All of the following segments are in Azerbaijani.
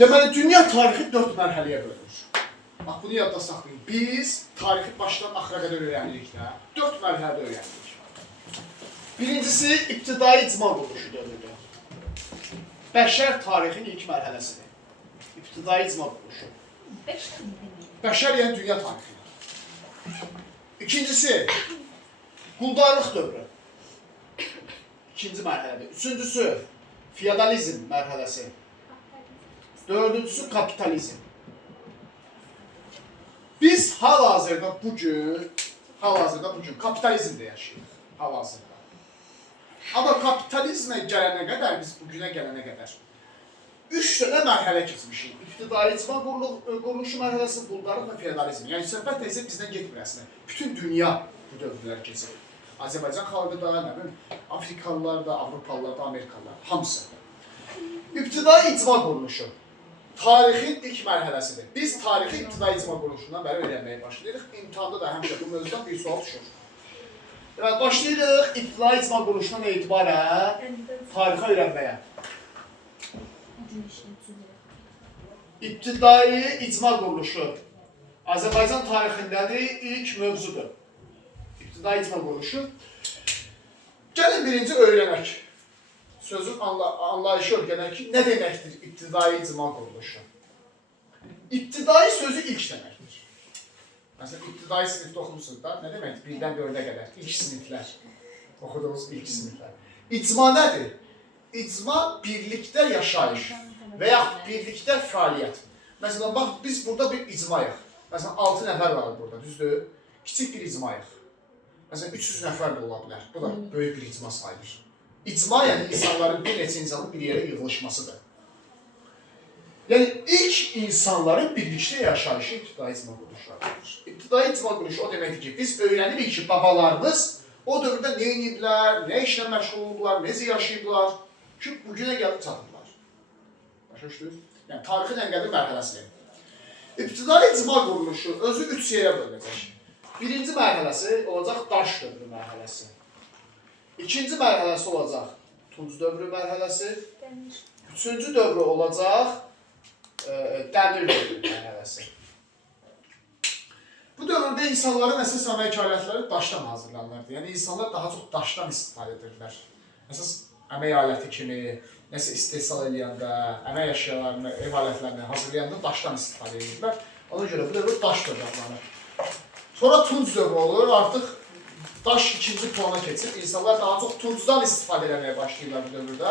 Deməli, dünya tarixi 4 mərhələyə bölünür. Bax, bunu yadda saxlayın. Biz tarixi başdan axıra qədər öyrənirik də. 4 mərhələdə öyrənirik. Birincisi, ibtidai icma quruluşu dövrüdür. Bəşər tarixin ilk mərhələsidir. İbtidai icma quruluşu. Bəşər yəni dünya tarixi. İkincisi, quldarlıq dövrü. İkinci mərhələdir. Üçüncüsü, feodalizm mərhələsi. Dördüncüsü, kapitalizm. Biz hal-hazırda bugün kapitalizmdə yaşayırıq. Hal-hazırda. Amma kapitalizmə gələnə qədər, biz bugünə gələnə qədər 3 dənə mərhələ keçmişik. İbtidai icma quruluşu mərhələsi, quldarlıq və feodalizm. Yəni söhbət isə bizdən getmir əslində. Bütün dünya bu dövrlər keçir. Azərbaycan xalqı da, nə bilim, Afrikalılar da, Avropalılar da, Amerikalılar, hamısı. İbtidai icma quruluşu tarixin ilk mərhələsidir. Biz tarixi ibtidai icma quruluşundan bəri öyrənməyə başlayırıq. İmtahanda da həmişə bu mövzudan bir sual düşür. Yəni, başlayırıq ibtidai icma quruluşundan etibarən tarixi öyrənməyə. İbtidai icma quruluşu Azərbaycan tarixindədir, ilk mövzudur. İbtidai icma quruluşu. Gəlin birinci öyrənək. Sözün anlayışı öyrənək ki, nə deməkdir ibtidai icma quruluşu? İbtidai sözü ilk deməkdir. Məsələn, ibtidai sinifdə oxumusunuz da, nə deməkdir? Birdən 4-ə qədər, ilk siniflər. Oxuduğunuz ilk siniflər. İcma nədir? İcma birlikdə yaşayış və yaxud birlikdə fəaliyyət. Məsələn, bax, biz burada bir icmayıq. Məsələn, 6 nəfər var burada, düzdür? Kiçik bir icmayıq. Məsələn, 300 nəfər də ola bilər. Bu da böyük bir icma sayılır. İcma, yəni insanların, bir neçə insanın bir yerə yığılışmasıdır. Yəni, ilk insanların birlikdə yaşayışı ibtidai icma quruluşlarıdır. İbtidai icma quruluşu o deməkdir ki, biz öyrənirik ki, babalarımız o dövrdə nə ediblər, nə işlə məşğul oldular, necə yaşayıblar ki, bugünə gəlib çatıblar. Başa düşdünüz? Yəni, tarixin ən qədim mərhələsidir. İbtidai icma quruluşu özü 3 yerə bölünəcək. Birinci mərhələsi olacaq daş dövrü mərhələsi. İkinci mərhələsi olacaq tunc dövrü mərhələsi. Üçüncü dövrü olacaq dəmir dövrü mərhələsi. Bu dövrdə insanların əsas əmək alətləri daşdan hazırlanırdı. Yəni insanlar daha çox daşdan istifadə edirlər. Əsas əmək aləti kimi, nəsə istehsal edəndə, əmək əşyalarını, ev alətlərini hazırlayanda daşdan istifadə edirlər. Ona görə bu dövrü daş dövrü adlanır. Sonra tunc dövrü olur, artıq daş ikinci plana keçir. İnsanlar daha çox tuncdan istifadə etməyə başlayırlar bu dövrdə.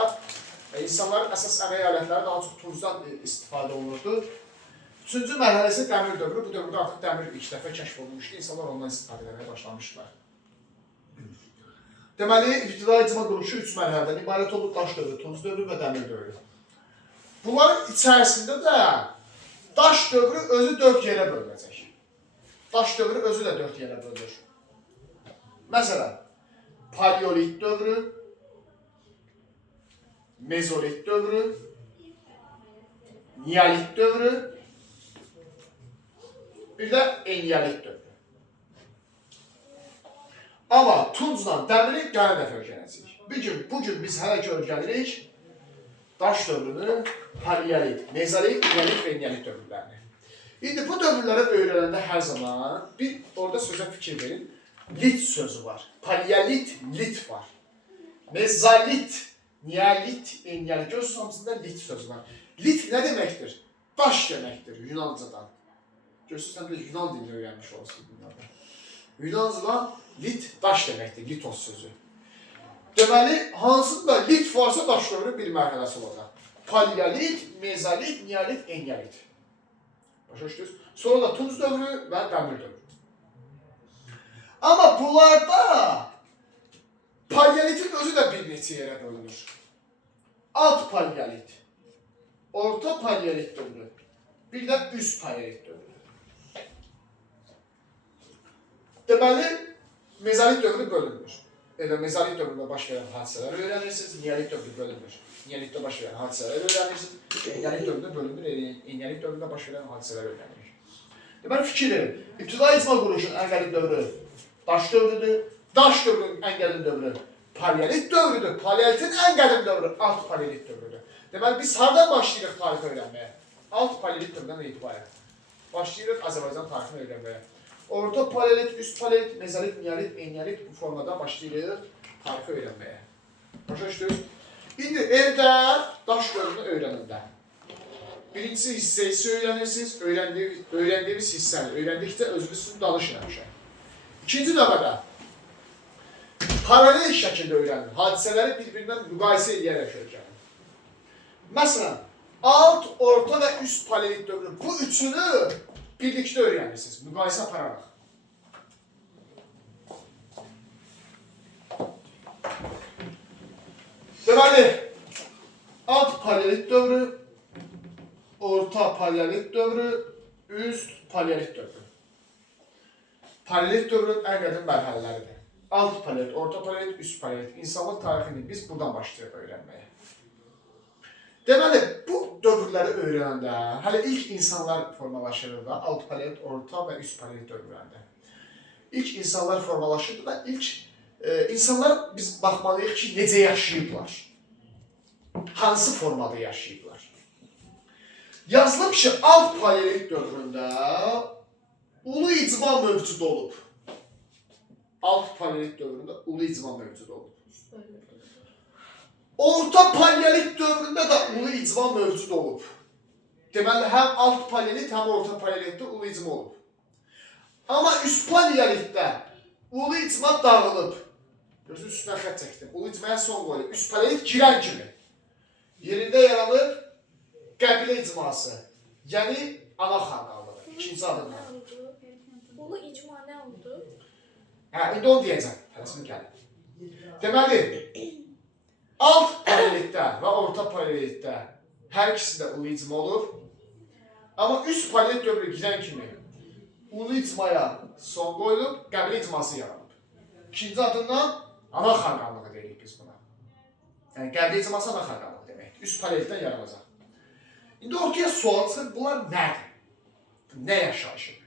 İnsanların əsas əmək alətləri daha çox tuncdan istifadə olunurdu. Üçüncü mərhələsi dəmir dövrü. Bu dövrdə artıq dəmir ilk dəfə kəşf olunmuşdu. İnsanlar ondan istifadə etməyə başlamışdılar. Deməli, ibtidai icma quruluşu 3 mərhələdən ibarət olub: daş dövrü, tunc dövrü və dəmir dövrü. Bunların içərisində də daş dövrü özü 4 yerə bölünəcək. Daş dövrü özü də 4 yerə bölünür. Məsələn, paleolit dövrü, mezolit dövrü, neolit dövrü, bir də eneolit dövrü. Amma tuncla dəmiri gələn dəfə öyrənəcəyik. Bugün biz hələ ki öyrənirik daş dövrünü, paleolit, mezolit, neolit və eneolit dövrlərini. İndi bu dövrləri öyrənəndə hər zaman bir orada sözə fikir verin. Lit sözü var. Paleolit, lit var. Mezolit, neolit, eneolit. Göz hamısında lit sözü var. Lit nə deməkdir? Daş deməkdir Yunancadan. Görsün, sən bir Yunan dilini öyrənmiş olsun dünyada. Yunancadan lit daş deməkdir, litos sözü. Deməli, hansında lit varsa daş dövrü bir mərhələsi olacaq. Paleolit, mezolit, neolit, eneolit. Başa düşdünüz? Sonra da tunc dövrü və dəmir dövrü. Amma bunlarda paleolitin özü də bir neçə yerə bölünür. Alt paleolit, orta paleolit dövrü, bir də üst paleolit dövrü. Deməli, mezolit dövrü bölünmür. Elə mezolit dövründə baş verən hadisələri öyrənirsiniz, neolit dövrü bölünmür. Neolitdə baş verən hadisələri öyrənirsiniz, eneolit dövründə bölünmür, eneolit dövründə baş verən hadisələri öyrənirik. Deməli, fikir verin. İbtidai icma quruluşunun ən qədim dövrü daş dövrüdür. Daş dövrünün ən qədim dövrü paleolit dövrüdür. Paleolitin ən qədim dövrü alt paleolit dövrüdür. Deməli, biz hardan başlayırıq tarixi öyrənməyə? alt paleolit dövründən etibarən başlayırıq Azərbaycan tarixini öyrənməyə. Orta paleolit, üst paleolit, mezolit, neolit, eneolit bu formada başlayırıq tarixi öyrənməyə. Başa düşdünüz? İndi evdə daş dövrünü öyrənəndə birinci hissəyi öyrənirsiniz, öyrəndiyiniz hissəni öyrəndikdə özünüz üçün danışın həmişə. İkinci növbədə paralel şəkildə öyrənin, hadisələri bir-birindən müqayisə edərək öyrənin. Məsələn, alt, orta və üst paleolit dövrü bu üçünü birlikdə öyrənirsiniz, müqayisə apararaq. Deməli, alt paleolit dövrü, orta paleolit dövrü, üst paleolit dövrü. Paleolit dövrün ən qədim mərhələləridir. Alt paleolit, orta paleolit, üst paleolit. İnsanlıq tarixini biz buradan başlayaq öyrənməyə. Deməli, bu dövrləri öyrənəndə, hələ ilk insanlar formalaşırdı da, alt paleolit, orta və üst paleolit dövrlərində. İlk insanlar formalaşırdı da, insanlar biz baxmalıyıq ki, necə yaşayıblar? Hansı formada yaşayıblar? Yazılıb ki, alt paleolit dövründə ulu icma mövcud olub. Alt paleolit dövründə ulu icma mövcud olub. Orta paleolit dövründə də ulu icma mövcud olub. Deməli, həm alt paleolit, həm orta paleolitdə ulu icma olub. Amma üst paleolitdə ulu icma dağılıb. Görürsünüz, üstünə xət çəkdim. Ulu icmaya son qoyulub. Üst paleolit girən kimi. Yerində yaranır qəbilə icması. Yəni, ana xanqallığı. İkinci adımlar. Ulu icma nə oldu? Hə, indi onu deyəcəm. Tələsmə gəlir. Deməli, alt paleolitdə və orta paleolitdə hər ikisində ulu icma olur. Amma üst paleolit dövrü girən kimi ulu icmaya son qoyulub, qəbilə icması yaranıb. İkinci adından ana xanqallığı deyirik biz buna. Yəni, qəbilə icması ana xanqallığı deməkdir. Üst paleolitdən yaranacaq. İndi ortaya sual çıxır, bunlar nədir? Nə yaşayışıdır?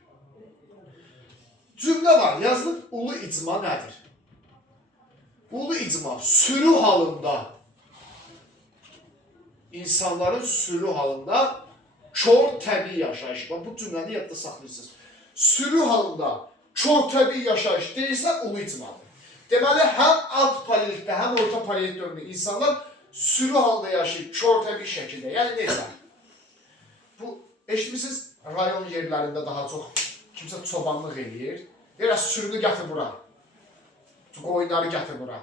Cümlə var, yazılıb ulu icma nədir? Ulu icma sürü halında, insanların sürü halında kör təbii yaşayış. Bu cümləni yadda saxlayırsınız. Sürü halında kör təbii yaşayış deyilsə ulu icmadır. Deməli, həm alt paleolitdə, həm orta paleolit dövründə insanlar sürü halında yaşayıb, kör təbii şəkildə. Yəni, necə? Bu, eşitmişsiniz, rayon yerlərində daha çox kimsə çobanlıq eləyir. Deyirək, sürünü gətir bura. Qoyunları gətir bura.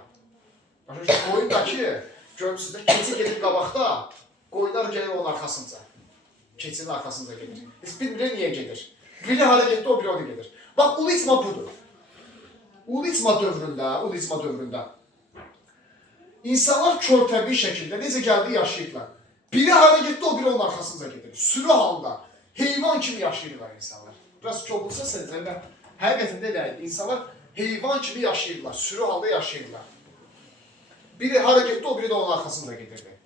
Qoyun da ki, görmüşsünüz, keçi gedir qabaqda, qoyunlar gelir onun arxasınca. Keçinin arxasınca gedir. Biz bilmirik niyə gedir. Biri hara getdi, o biri onu gedir. Bax, ulu icma budur. Ulu icma dövründə insanlar kör təbii şəkildə necə gəldi yaşayırlar. Biri hara getdi, o biri onun arxasınca gedir. Sürü halında, heyvan kimi yaşayırlar insanlar. Biraz çobulsa sözlərlə, həqiqətində eləyir. İnsanlar heyvan kimi yaşayırlar, sürü halda yaşayırlar. Biri hara getdi, o biri də onun arxasınca gedirdi.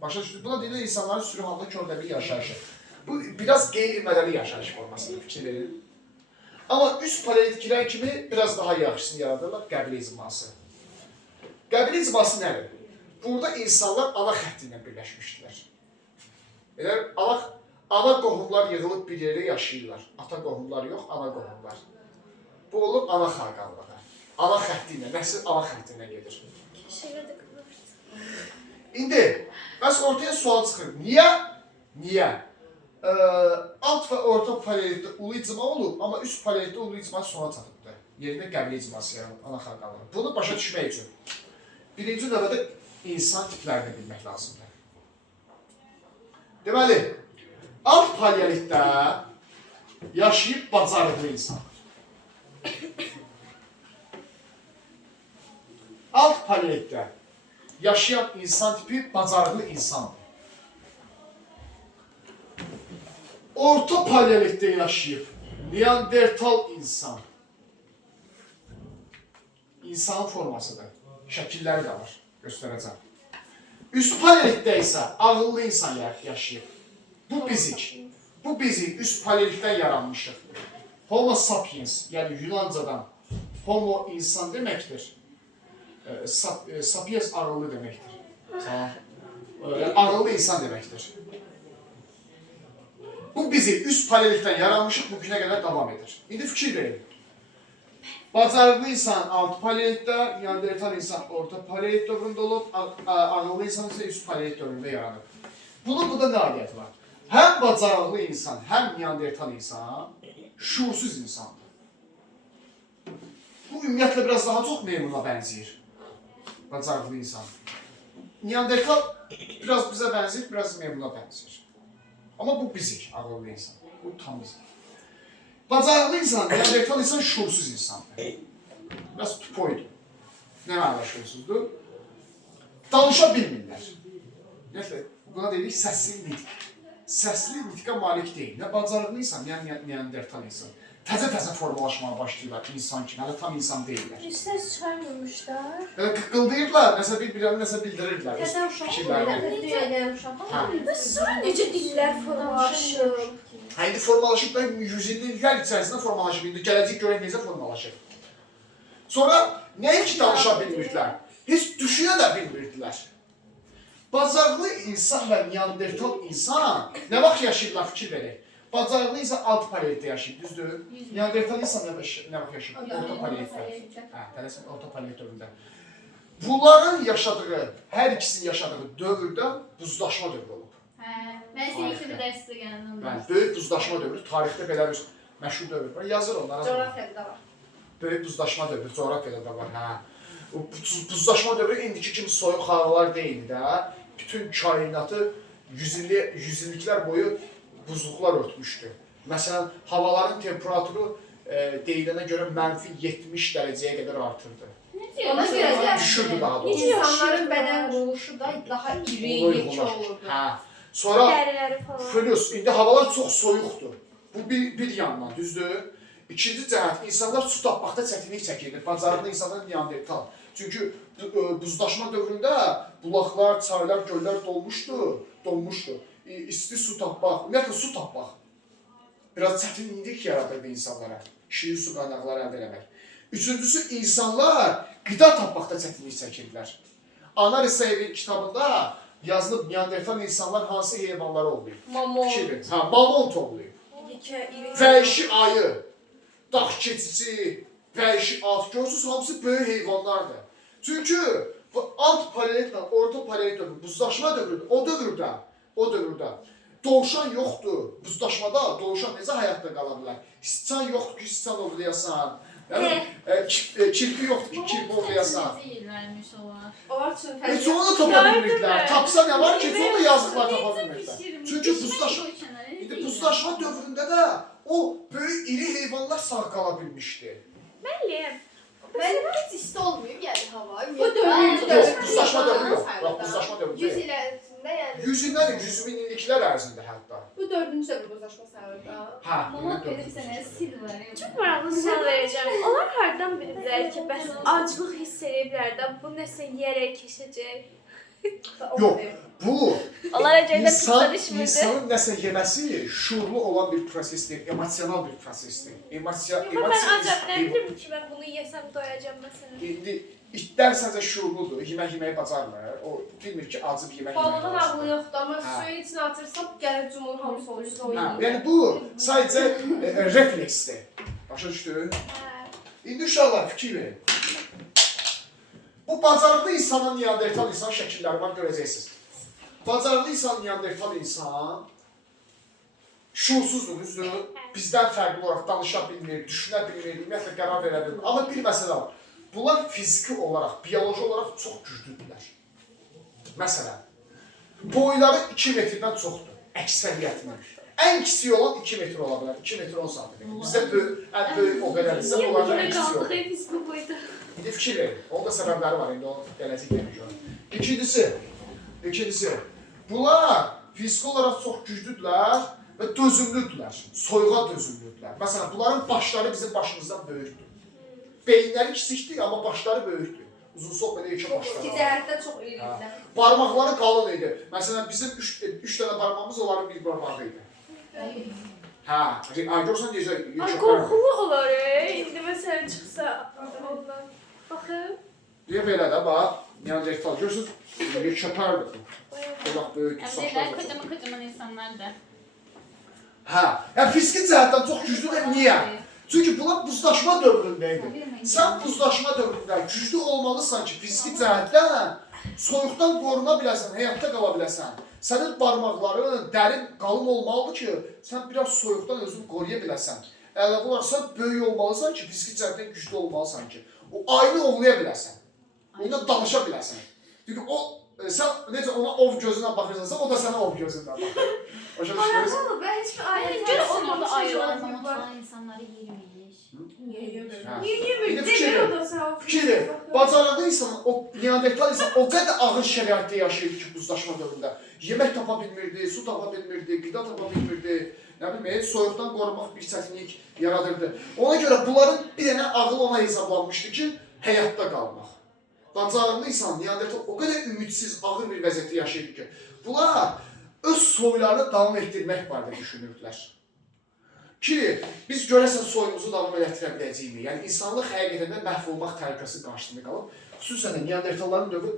Başa düşdük, buna deyilir insanların sürü halda kör təbii yaşayışı. Bu, biraz qeyri-mədəni yaşayış formasında fikir verir. Amma üst paleolit girən kimi biraz daha yaxşısını yaradırlar, qəbilə icması. Qəbilə icması nədir? Burada insanlar ana xətti ilə birləşmişdilər. Elə ana qohumlar yığılıb bir yerə yaşayırlar. Ata qohumlar yox, ana qohumlar. Bu olur ana xanqallığı. Ana xətti ilə, nəsil ana xətti ilə gedir. İndi, bəs ortaya sual çıxır. Niyə? Alt və orta paleolitdə ulu icma olub, amma üst paleolitdə ulu icma sona çatıbdır. Yerində qəbilə icması yaranıb, ana xanqallığı. Bunu başa düşmək üçün birinci növbədə insan tiplərini bilmək lazımdır. Deməli, alt paleolitdə yaşayıb bacarıqlı insanlar. Alt paleolitdə yaşayan insan tipi bacarıqlı insandır. Orta paleolitdə yaşayıb Neandertal insan. İnsanın formasıdır. Şəkilləri də var. Göstərəcəm. Üst paleolitdə isə ağıllı insan yaşayıb. Bu bizik üst paleolitdən yaranmışıq. Homo sapiens, yəni Yunancadan homo insan deməkdir. Sapiens ağıllı deməkdir. Yəni ağıllı insan deməkdir. Bu bizi üst paleolitdən yaranmışıq, bu günə qədər davam edir. İndi fikir verin. Bacarıqlı insan alt paleolitdə, Neandertal insan orta paleolit dövründə olub, ağıllı insan isə üst paleolit dövründə yaranıb. Bunun burada nə aidiyyəti var? Həm bacarıqlı insan, həm Neandertal insan şuursuz insandır. Bu ümumiyyətlə biraz daha çox meymuna bənzəyir. Bacarıqlı insan. Neandertal biraz bizə bənzəyir, biraz meymuna bənzəyir. Amma bu bizik, ağıllı insan. Bu tam bizik. Bacarıqlı insan, Neandertal insan şuursuz insandır. Biraz tupoydu. Nə mənada şuursuzdur? Danışa bilmirlər. Ümumiyyətlə, buna deyirik səsli nitq. Səsli nitqə malik deyil. Nə bacarıqlı insan, nə Neandertal insan. Təzə-təzə formalaşmağa başlayırlar insan kimi, hələ tam insan deyirlər. Heç səs çıxarmırmışlar. Qıqqıldayırlar, nəsə bir-birlərinə nəsə bildirirdilər. Təzə uşaq. Bəs sonra necə dillər formalaşır? İndi formalaşıb da 100 illiklər içərisində formalaşıb. İndi gələcək görək necə formalaşır. Sonra nəinki danışa bilmirdilər, heç düşünə də bilmirdilər. Bacarıqlı insan və Neandertal insan nə vaxt yaşayırlar fikir verək. Bacarıqlı insan alt paleolitdə yaşayıb, düzdür? Neandertal insan nə vaxt yaşayıb? Orta paleolitdə. Tələsin orta paleolit dövründə. Bunların yaşadığı, hər ikisinin yaşadığı dövrdə buzlaşma dövrü olub. Mən seçili dərsdə gəldim. Bəli, böyük buzlaşma dövrü, tarixdə belə bir məşhur dövr var. Yazır onlara. Coğrafiyada var. Böyük buzlaşma dövrü, coğrafiyada da var, hə. O buzlaşma dövrü indiki kimi soyuq havalar deyildi də. Bütün kainatı yüzilliklər boyu buzluqlar örtmüşdü. Məsələn, havaların temperaturu deyilənə görə -70 dərəcəyə qədər artırdı. Ona görə düşürdü daha doğrusu. İnsanların bədən quruluşu da daha iri, yekə olurdu. Hə. Sonra Dəriləri falan. Plus, indi havalar çox soyuqdur. Bu bir yandan, düzdür? İkinci cəhət, insanlar su tapmaqda çətinlik çəkirdi. Bacarıqlı insanlar Neandertal. Çünki buzlaşma dövründə bulaqlar, çaylar, göllər donmuşdu. İsti su tapmaq, ümumiyyətlə su tapmaq biraz çətinlik yaradırdı insanlara. Şirin su qaynaqları əldə eləmək. Üçüncüsü, insanlar qida tapmaqda çətinlik çəkirdilər. Ana Risayevin kitabında yazılıb Neandertal insanlar hansı heyvanları olmayıb? Mamon. Mamon toplayıb. Vəhşi ayı, dağ keçisi, vəhşi at, görürsünüz, hamısı böyük heyvanlardır. Çünki bu alt paleolitlə orta paleolit dövrü, buzlaşma dövrüdür. O dövrdə dovşan yoxdur. Buzlaşmada dovşan necə həyatda qala bilər? Siçan yoxdur ki, siçan ovlayasan. Kirpi yoxdur ki, kirpi ovlayasan. Onlar üçün Heç onu da tapa bilmirdilər. Tapsa nə var ki, heç onu da yazıqlar tapa bilmirdilər. Çünki buzlaşma dövründə də o böyük iri heyvanlar sağ qala bilmişdi. Müəllim. Mənim heç isti olmuyor yəni hava. Bu dövrdə buzlaşma dövrü yox. Buzlaşma dövrü 100 deyil. il ərzində yəni. 100 illər, 100 min illiklər ərzində hətta. Bu 4-cü dövr buzlaşma sayılır. Hə, Mama dedim sənə sil var. Çox maraqlı sual verəcəm. Onlar hardan biliblər ki, bəs aclıq hiss ediblər də bu nəsə yerə keçəcək? yox. Bu Onlar əcələ pizza düşmürdü. insanın nəsə yeməsi şuurlu olan bir prosesdir, emosional bir prosesdir. Mən ancaq nə bilim ki, mən bunu yesəm doyacam məsələn. İndi itlər sadəcə şuurludur, yeməyi bacarmır. O bilmir ki, acı bir yemək Balığın lazımdır. ağlı yoxdur, amma suyun içinə atırsam gəlir cumun hamısı olur, oynayır. Yəni bu sadəcə refleksdir. Başa düşdün? İndi uşaqlar fikir verin. Bu bacarıqlı insanın Neandertal insan şəkilləri var, görəcəksiniz. Bacarıqlı insan, Neandertal insan şuursuzdur, düzdür. Bizdən fərqli olaraq danışa bilmir, düşünə bilmir, ümumiyyətlə qərar verə bilmir. Amma bir məsələ var. Bunlar fiziki olaraq, bioloji olaraq çox güclüdürlər. Məsələn, boyları 2 metrdən çoxdur, əksəriyyətinin. Ən kiçik olan 2 metr ola bilər, 2 metr 10 santim. Bizdə ən böyük o qədərdirsə, onlardan ən kiçik olur. Biz bu boyda. İndi fikir verin, onun da səbəbləri var, indi o gələcək demək. İkincisi, bunlar fiziki olaraq çox güclüdürlər və dözümlüdürlər, soyuğa dözümlüdürlər. Məsələn, bunların başları bizim başımızdan böyükdür. Beyinləri kiçikdir, amma başları böyükdür. Uzun-soq belə iki başları var. Ticarətdə çox iridirlər. Barmaqları qalın idi. Məsələn, bizim 3 dənə barmağımız, onların bir barmağı idi. Hə, görürsən necə? Ay, qorxulu olar, indi məsələn çıxsa ondan. Baxın. Deyə belə də, bax, Neandertal görürsünüz, bir köpərdir bu. Kulaq böyük, saçlar da. Kocaman insanlar da. Hə, yəni fiziki cəhətdən çox güclüdür. Niyə? Çünki bunlar buzlaşma dövründə idi. Sən buzlaşma dövründə güclü olmalısan ki, fiziki cəhətdən soyuqdan qoruna biləsən, həyatda qala biləsən. Sənin barmaqların dərin, qalın olmalıdır ki, sən biraz soyuqdan özünü qoruya biləsən. Əlavə olarsa böyük olmalısan ki, fiziki cəhətdən güclü olmalısan ki, o ayını ovlaya biləsən. Onunla danışa biləsən. Çünki o, sən necə ona ov gözündən baxırsansa, o da sənə ov gözündən baxır. Başa düşdünüz? Oğlum ben hiçbir aile Görə tanışmadım. onlar da ayrılan Çocuk var. Falan insanları yemeyiş. Niye yemiyor? Ha. Niye yemiyor? Bir de Demiyor da sağ ol. Fikirli, bacarıqlı insan, o Neandertal insan o qədər ağır şəraitdə yaşayırdı ki, buzlaşma dövründə. Yemək tapa bilmirdi, su tapa bilmirdi, qida tapa bilmirdi. Nə bilim, soyuqdan qorumaq bir çətinlik yaradırdı. Ona görə bunların bir dənə ağıl ona hesablanmışdı ki, həyatda qalmaq. Bacarıqlı insan, Neandertal o qədər ümidsiz, ağır bir vəziyyətdə yaşayırdı ki, bunlar öz soylarını davam etdirmək barədə düşünürdülər. Ki, biz görəsən soyumuzu davam elətdirə biləcəyik. Yəni, insanlıq həqiqətən məhv olmaq təhlükəsi qarşısında qalıb. Xüsusən də Neandertalların dövrü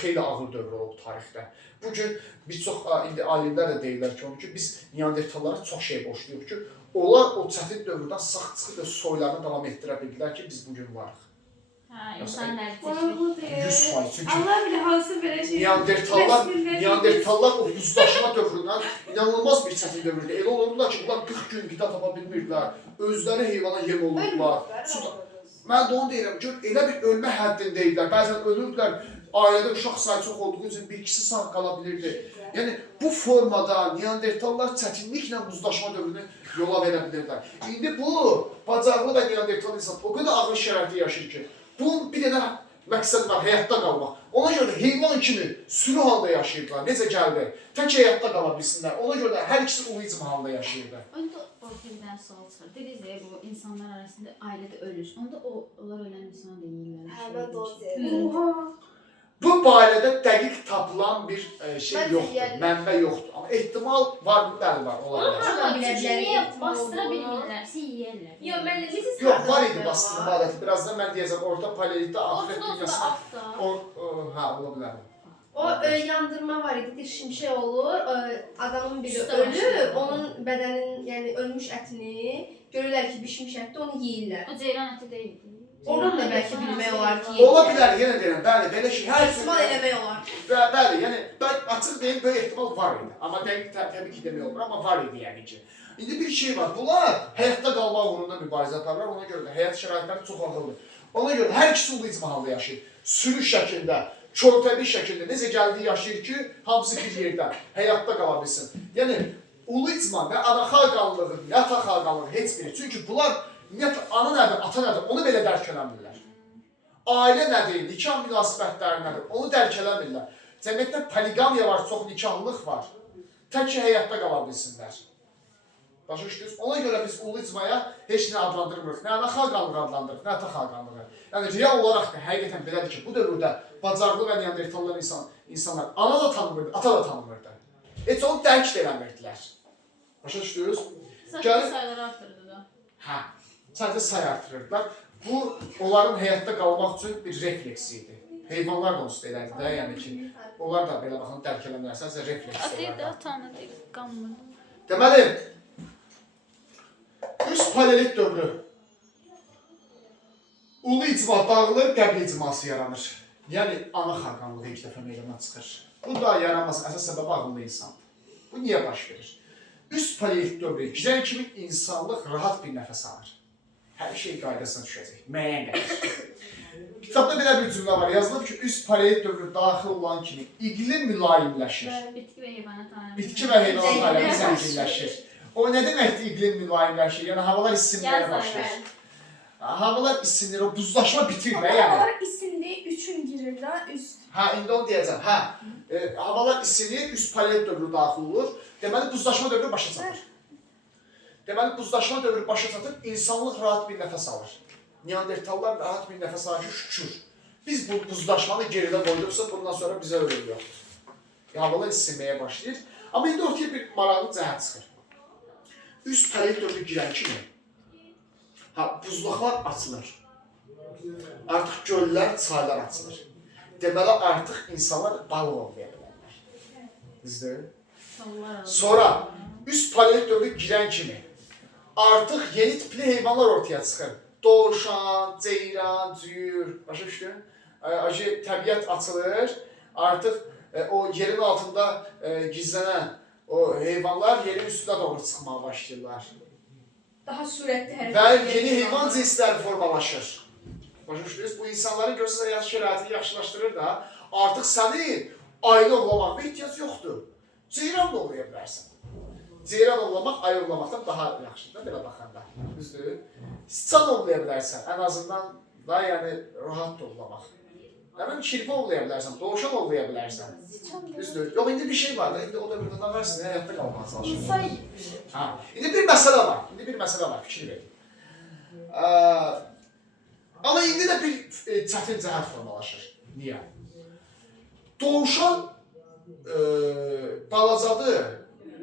xeyli ağır dövr olub tarixdə. Bugün bir çox indi alimlər də deyirlər ki, onu ki, biz Neandertallara çox şey borcluyuq ki, onlar o çətin dövrdən sağ çıxıb soylarını davam etdirə bildilər ki, biz bugün varıq. Ha, insanlar Vallahi de. 100%. Çünki Allah bile halsı böyle şey. Neandertallar o buzlaşma dövründən inanılmaz bir çətin dövrdə. Elə olurdular ki, bunlar 40 gün qida tapa bilmirdilər. Özləri heyvana yem olurdular. Mən də onu deyirəm, gör, elə bir ölmə həddində idilər. Bəzən ölürdülər, ailədə uşaq sayı çox olduğu üçün bir ikisi sağ qala bilirdi. Yəni, bu formada Neandertallar çətinliklə buzlaşma dövrünü yola verə bilirlər. İndi bu, bacarıqlı və Neandertal insan o qədər ağır şəraitdə yaşayır ki, bunun bir dənə məqsəd var, həyatda qalmaq. Ona görə də heyvan kimi sürü halda yaşayırdılar. Necə gəldi? Tək həyatda qala bilsinlər. Ona görə də hər ikisi ulizm halda yaşayırdı. Onda ortaya bir dənə sual çıxır. Dediniz ya, bu insanlar arasında ailədə ölür. Onda onlar ölən insanı da yeyirlər. Ha, ben de o Hı. Bu barədə dəqiq tapılan bir şey Bence yoxdur, yəni- mənbə yoxdur. Amma ehtimal var mı? Bəli var, ola bilər. Ama Niyə bastıra bilmirlərsə yeyərlər. Yok ben de biz Yox, var idi bastırma adəti. Birazdan mən deyəcəm, orta paleolitdə Afrika Ortodoks da dünyası. afda. Ha, ola bilər. O yandırma var idi, bir şimşek olur, adamın biri Üstə ölür, başlayır. onun bedenin yani ölmüş etini görürler ki pişmiş etdi, onu yeyirlər. O ceyran əti deyildi. Oradan da belki bilmək olar ki Ola bilər, yenə deyirəm, bəli, belə şey hər İhtimal türlü. eləmək olar. Bəli, yəni mən açıq deyim, böyük ehtimal var idi. Amma dəqiq təbii ki demək olmur, amma var idi yəni ki. İndi bir şey var, bunlar həyatda qalmaq uğrunda mübarizə aparırlar, ona görə də həyat şəraitləri çox ağırdır. Ona görə də hər ikisi ulizm halında yaşayır. Sürü şəklində, körtəbi şəklində necə gəldiyi yaşayır ki, hamısı bir yerdə, həyatda qala bilsin. Yəni, ulizma nə ana xalqanlığı, nə ata xalqanlığı heç biri. Çünki bunlar ümumiyyətlə ana nədir, ata nədir, onu belə dərk eləmirlər. Ailə nədir, nikah münasibətləri nədir, onu dərk eləmirlər. Cəmiyyətdə poligamiya var, çox nikahlılıq var. Tək ki, həyatda qala bilsinlər. Başa düşdünüz? Ona görə biz ulizmaya heç nə adlandırmırıq. Nə ana xalqanlığı adlandırırıq, nə ata xalqanlığı. Yəni, real olaraq da həqiqətən belədir ki, bu dövrdə bacarıqlı və Neandertallar insanlar ana da tanımırdı, ata da tanımırdı. Heç onu dərk də eləmirdilər. Başa düşdünüz? Sadəcə sayıları artırdı da. Hə, sadəcə say artırırdılar. Bu, onların həyatda qalmaq üçün bir refleks idi. Heyvanlar da onsuz da elədi də, yəni ki, onlar da belə baxın, dərk eləmirlər, sadəcə refleks Deyir də olardı. atanı deyir, qanmırdı. Deməli, üst paleolit dövrü. Ulu icma dağılır, qəbli icması yaranır. Yəni, ana xalqanlığı ilk dəfə meydana çıxır. Bu da yaranması əsas səbəbi ağıllı insandır. Bu niyə baş verir? Üst paleolit dövrü girən kimi insanlıq rahat bir nəfəs alır. Hər şey qaydasına düşəcək, müəyyən qədər. Kitabda belə bir cümlə var, yazılıb ki, üst paleolit dövrü daxil olan kimi iqlim mülayimləşir. Bitki və heyvanat aləmi. Bitki və heyvanat aləmi zənginləşir. O nə deməkdir iqlim mülayimləşir? Yəni havalar isinməyə başlayır. Havalar isinir, o buzlaşma bitir də yəni. Havalar isindiği üçün girir də üst. Hə, indi onu deyəcəm. Hə, havalar isinir, üst paleolit dövrü daxil olur. Deməli, buzlaşma dövrü başa çatır. Deməli, buzlaşma dövrü başa çatır, insanlıq rahat bir nəfəs alır. Neandertallar rahat bir nəfəs alır ki, şükür. Biz bu buzlaşmanı geridə qoyduqsa, bundan sonra bizə ölüm yoxdur. Havalar isinməyə başlayır. Amma indi ortaya bir maraqlı cəhət çıxır. Üst paleolit dövrü girən kimi, buzlaqlar açılır. Artıq göllər, çaylar açılır. Deməli, artıq insanlar balıq olmaya bilərlər. Düzdür? Sonra üst paleolit dövrü girən kimi artıq yeni tipli heyvanlar ortaya çıxır. Dovşan, ceyran, cüyür, başa düşdün? Təbiət açılır, artıq o yerin altında gizlənən o heyvanlar yerin üstünə doğru çıxmağa başlayırlar. Daha sürətli hərəkət Və yeni heyvan cinsləri formalaşır. Başa düşdünüz? Bu insanların görürsünüz həyat şəraitini yaxşılaşdırır da, artıq sənin ayı ovlamaqda ehtiyac yoxdur. Ceyran da ovlaya bilərsən. Ceyran ovlamaq ayı ovlamaqdan daha yaxşıdır, belə baxanda. Düzdür? Sıçan ovlaya bilərsən, ən azından da yəni rahat da ovlamaq. Həmin kirpi ovlaya bilərsən, dovşan ovlaya bilərsən. Düzdür? Yox, indi bir şey var da, indi o da bir qıdan versin, həyatda qalmağa çalışır. İnsan yiyir. İndi bir məsələ var, fikir verin. Amma indi də bir çətin cəhət formalaşır. Niyə? Dovşan balacadır.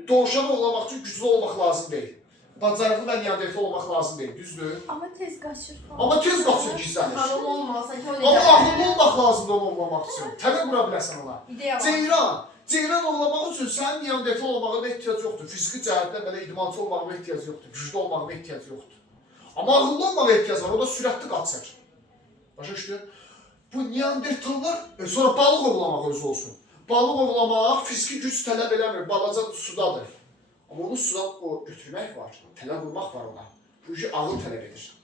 Dovşan ovlamaq üçün güclü olmaq lazım deyil. Bacarıqlı və neandertal olmaq lazım deyil, düzdür? Amma tez qaçır falan. Amma tez qaçır gizlənir. Kanal olmasa ki o Amma necə? ağıllı olmaq lazımdır onu ovlamaq üçün. Tələ qura bilərsən ona. İdeya var. Ceyran ovlamaq üçün sənin neandertal olmağına ehtiyac yoxdur. Fiziki cəhətdən belə idmançı olmağına ehtiyac yoxdur. Güclü olmağına ehtiyac yoxdur. Amma ağıllı olmağa ehtiyac var, o da sürətli qaçır. Başa düşdün? Bu neandertallar, sonra balıq ovlamaq özü olsun. Balıq ovlamaq fiziki güc tələb eləmir, balaca sudadır. Amma onu sudan götürmək var, tələb vurmaq var ona. Bu işi ağıl tələb edir.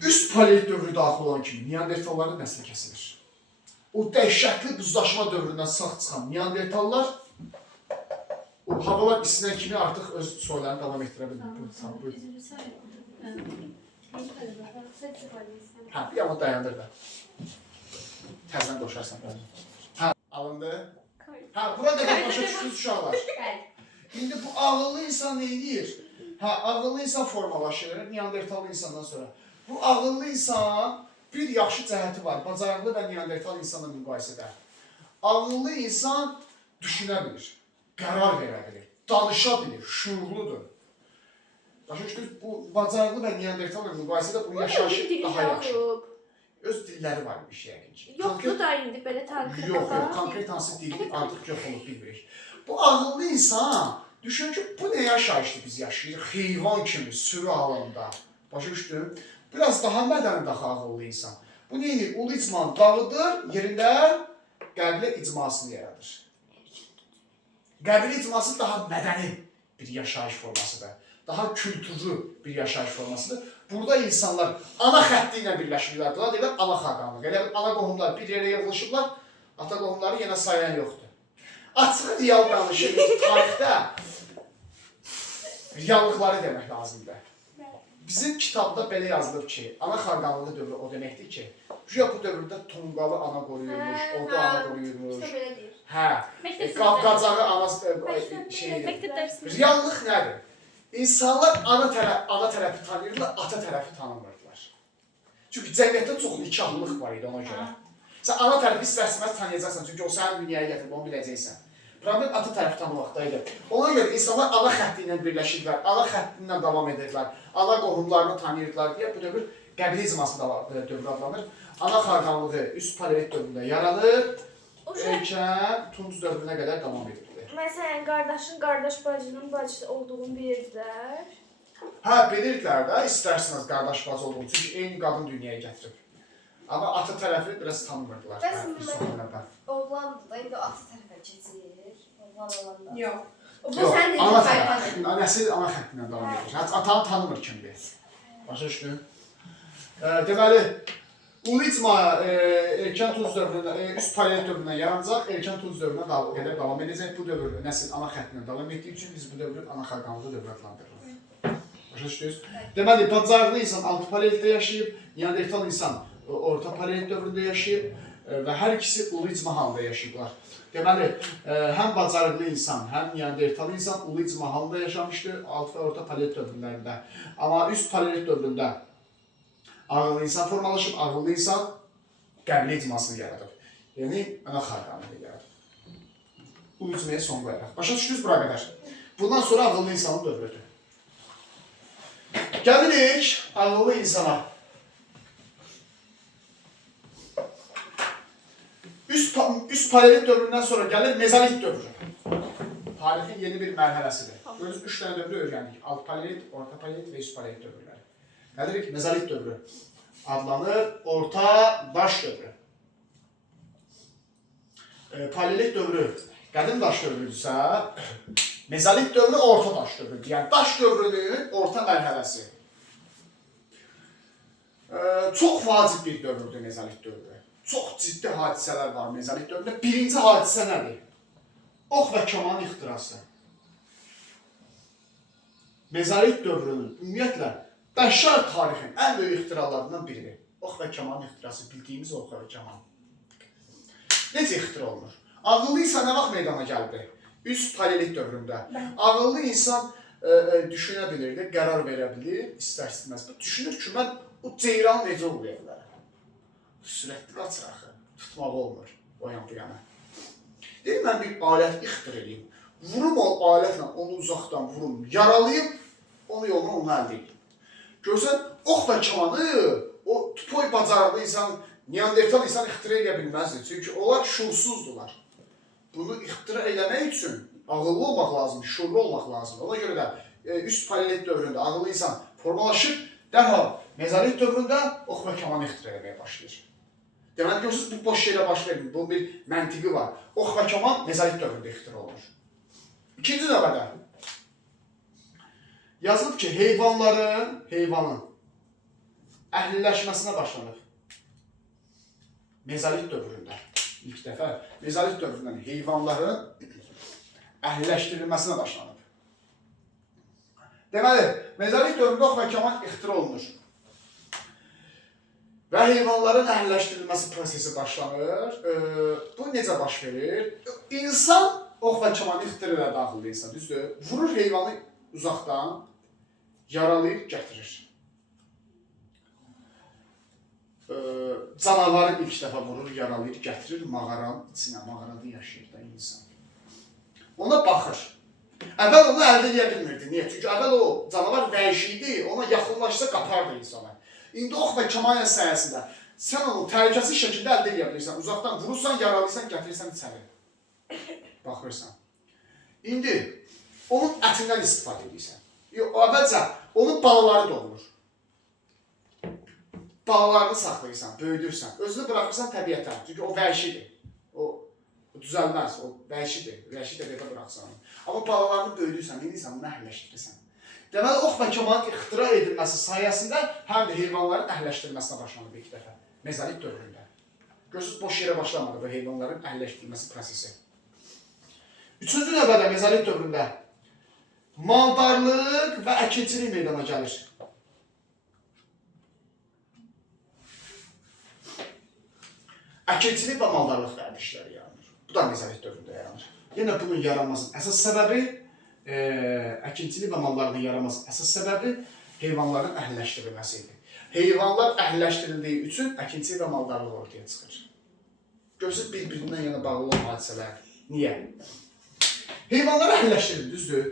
Üst paleolit dövrü daxil olan kimi neandertalların nəsli kəsilir. O dəhşətli buzlaşma dövründən sağ çıxan neandertallar o havalar isinən kimi artıq öz soylarını davam etdirə bilir. Hə, bir yana dayandır da. Təzdən qoşarsan. Hə, alındı. Hə, bura qədər başa düşdünüz uşaqlar. İndi bu ağıllı insan nə edir? Hə, ağıllı insan formalaşır neandertal insandan sonra. Bu ağıllı insan bir yaxşı cəhəti var, bacarıqlı və neandertal insanla müqayisədə. Ağıllı insan düşünə bilir, qərar verə bilir, danışa bilir, şuurludur. Başa düşdünüz, bu bacarıqlı və neandertalla müqayisədə bu yaşayışı daha yaxşı. Öz dilləri var bir şey yəqin ki. Yoxdur da indi belə tarixdə. Yox, konkret hansı dil artıq yox olub bilmirik. Bu ağıllı insan düşün ki, bu nə yaşayışdır biz yaşayırıq? Heyvan kimi, sürü halında. Başa düşdün? Biraz daha mədəni, daha ağıllı insan. Bu neyini? Ulu icmanı dağıdır, yerində qəbilə icmasını yaradır. Qəbilə icması daha mədəni bir yaşayış formasıdır. Daha kültürlü bir yaşayış formasıdır. Burada insanlar ana xətti ilə birləşirlər. Deyirlər ana xaqanlıq. Elə ana qohumlar bir yerə yığılışıblar, ata qohumları yenə sayan yoxdur. Açıq real danışır tarixdə reallıqları demək lazımdır. Bizim kitabda belə yazılıb ki, ana xaqanlığı dövrü o deməkdir ki, güya bu dövrdə tonqalı ana qoruyurmuş, orada ana qoruyurmuş. İşte belə deyir. Hə, qacağı ana şeydir. Reallıq nədir? İnsanlar ana tərəfi tanıyırlar, ata tərəfi tanımırdılar. Çünki cəmiyyətdə çox nikahlılıq var idi ona görə. Sən ana tərəfi istər-istəməz tanıyacaqsan, çünki o sənin dünyaya gətirib, onu biləcəksən. Problem ata tərəfi tanımaqdaydı. Ona görə insanlar ana xətti ilə birləşirlər, ana xətti ilə davam edirlər, ana qohumlarını tanıyırdılar deyə bu dövr qəbilə icması dövrü adlanır. Ana xaqanlığı üst paleolit dövründə yaranır, erkən Tunc dövrünə qədər davam edir. Məsələn, qardaşın qardaş bacının bacısı olduğunu bilirdilər. Hə, bilirdilər də, istərsiniz qardaş bacı olduğunu, çünki eyni qadın dünyaya gətirib. Amma ata tərəfi biraz tanımırdılar. Bəs oğlandır da, indi ata tərəfə keçir, oğlan olanda. Yox. Bu Yox, sən dedin ana tayfadır. tərəfi, nəsil ana xəttindən davam edir. Atanı tanımır kimdir. Başa düşdün? Deməli, Ulu icma erkən Tunc dövründə, üst paleolit dövründən yaranacaq, erkən Tunc dövrünə qədər davam edəcək. Bu dövr nəsil ana xəttindən davam etdiyi üçün biz bu dövrü ana xaqanlığı dövrü adlandırırıq. Başa düşdünüz? Deməli, bacarıqlı insan altı paleolitdə yaşayıb, neandertal insan orta paleolit dövründə yaşayıb və hər ikisi ulu icma halında yaşayıblar. Deməli, həm bacarıqlı insan, həm neandertal insan ulu icma halında yaşamışdır, altı və orta paleolit dövrlərində. Amma üst paleolit dövründə ağıllı insan formalaşıb, ağıllı insan qəbilə icmasını yaradıb. Yəni, ana xaqanlığı yaradıb. Ulu icmaya son qoyaraq. Başa düşdünüz bura qədər. Bundan sonra ağıllı insanın dövrüdür. Gəlirik ağıllı insana. Üst paleolit dövründən sonra gəlir mezolit dövrü. tarixin yeni bir mərhələsidir. Görürsünüz, 3 dənə dövrü öyrəndik. Alt paleolit, orta paleolit və üst paleolit dövrləri. Nədir ki, mezolit dövrü adlanır, orta daş dövrü. Paleolit dövrü qədim daş dövrüdürsə, mezolit dövrü orta daş dövrüdür. Yəni daş dövrünün orta mərhələsi. Çox vacib bir dövrüdür mezolit dövrü. Çox ciddi hadisələr var mezolit dövründə. Birinci hadisə nədir? Ox və kamanın ixtirası. Mezolit dövrünün ümumiyyətlə bəşər tarixinin ən böyük ixtiralarından biridir. Ox və kamanın ixtirası, bildiyimiz ox və kaman. Necə ixtira olunur? Ağıllı insan nə vaxt meydana gəldi? Üst paleolit dövründə. Ağıllı insan düşünə bilirdi, qərar verə bilir, istər-istəməz. Düşünür ki, mən o ceyran necə olmaya bilərəm? Sürətli qaçır axı, tutmaq olmur o yan bu yana. Deyim, mən bir alət ixtir edeyim. Vurum o alətlə, onu uzaqdan vurum, yaralayım, onu yoluna onu əldə edeyim. Görsən, ox və kamanı, o tupoy bacarıqlı insan, Neandertal insan ixtira edə bilməzdir. Çünki onlar şuursuzdular. Bunu ixtira eləmək üçün ağıllı olmaq lazım, şuurlu olmaq lazım. Ona görə də üst paleolit dövründə ağıllı insan formalaşır, dərhal mezolit dövründə ox və kamanı ixtira etməyə başlayır. Deməli, görürsünüz, bu boş şeylə baş vermir, bunun bir məntiqi var. Ox və kaman mezolit dövründə ixtira olunur. İkinci növbədə yazılıb ki, heyvanın əhliləşməsinə başlanıb. Mezolit dövründə, ilk dəfə mezolit dövründən heyvanların əhliləşdirilməsinə başlanıb. Deməli, mezolit dövründə ox və kaman ixtira olunur. Və heyvanların əhliləşdirilməsi prosesi başlanır. Bu necə baş verir? İnsan ox və kamanı ixtira ilə daxildə insan, düzdür? Vurur heyvanı uzaqdan, yaralayıb gətirir. Canavarı ilk dəfə vurur, yaralayır, gətirir mağaranın içinə, mağarada yaşayır da insan. Ona baxır. Əvvəl onu əldə edə bilmirdi. Niyə? Çünki əvvəl o canavar vəhşi idi, ona yaxınlaşsa qapardı insana. İndi ox və kaman sayəsində sən onu təhlükəsiz şəkildə əldə edə bilirsən. Uzaqdan vurursan, yaralayırsan, gətirirsən içəri. Baxırsan. İndi onun ətindən istifadə edirsən. Əvvəlcə onun balaları doğulur. Balalarını saxlayırsan, böyüdürsən, özünü bırakırsan təbiətə. Çünki o vəhşidir. O düzəlməz, o vəhşidir. Vəhşi təbiətə bıraxsan. Amma balalarını böyüdürsən, indi sən onu əhliləşdirirsən. Deməli, ox və kamanın ixtira edilməsi sayəsində həm də heyvanların əhliləşdirilməsinə başlanıb ilk dəfə. Mezolit dövründə. Görürsünüz, boş yerə başlamadı bu heyvanların əhliləşdirilməsi prosesi. Üçüncü növbədə mezolit dövründə maldarlıq və əkinçilik meydana gəlir. Əkinçilik və maldarlıq vərdişləri yaranır. Bu da mezolit dövründə yaranır. Yenə bunun yaranmasının əsas səbəbi, əkinçilik və maldarlığın yaranmasının əsas səbəbi heyvanların əhliləşdirilməsidir. Heyvanlar əhliləşdirildiyi üçün əkinçilik və maldarlıq ortaya çıxır. Görürsünüz, bir-birindən yana bağlı olan hadisələr. Niyə? Heyvanlar əhliləşdirilir, düzdür?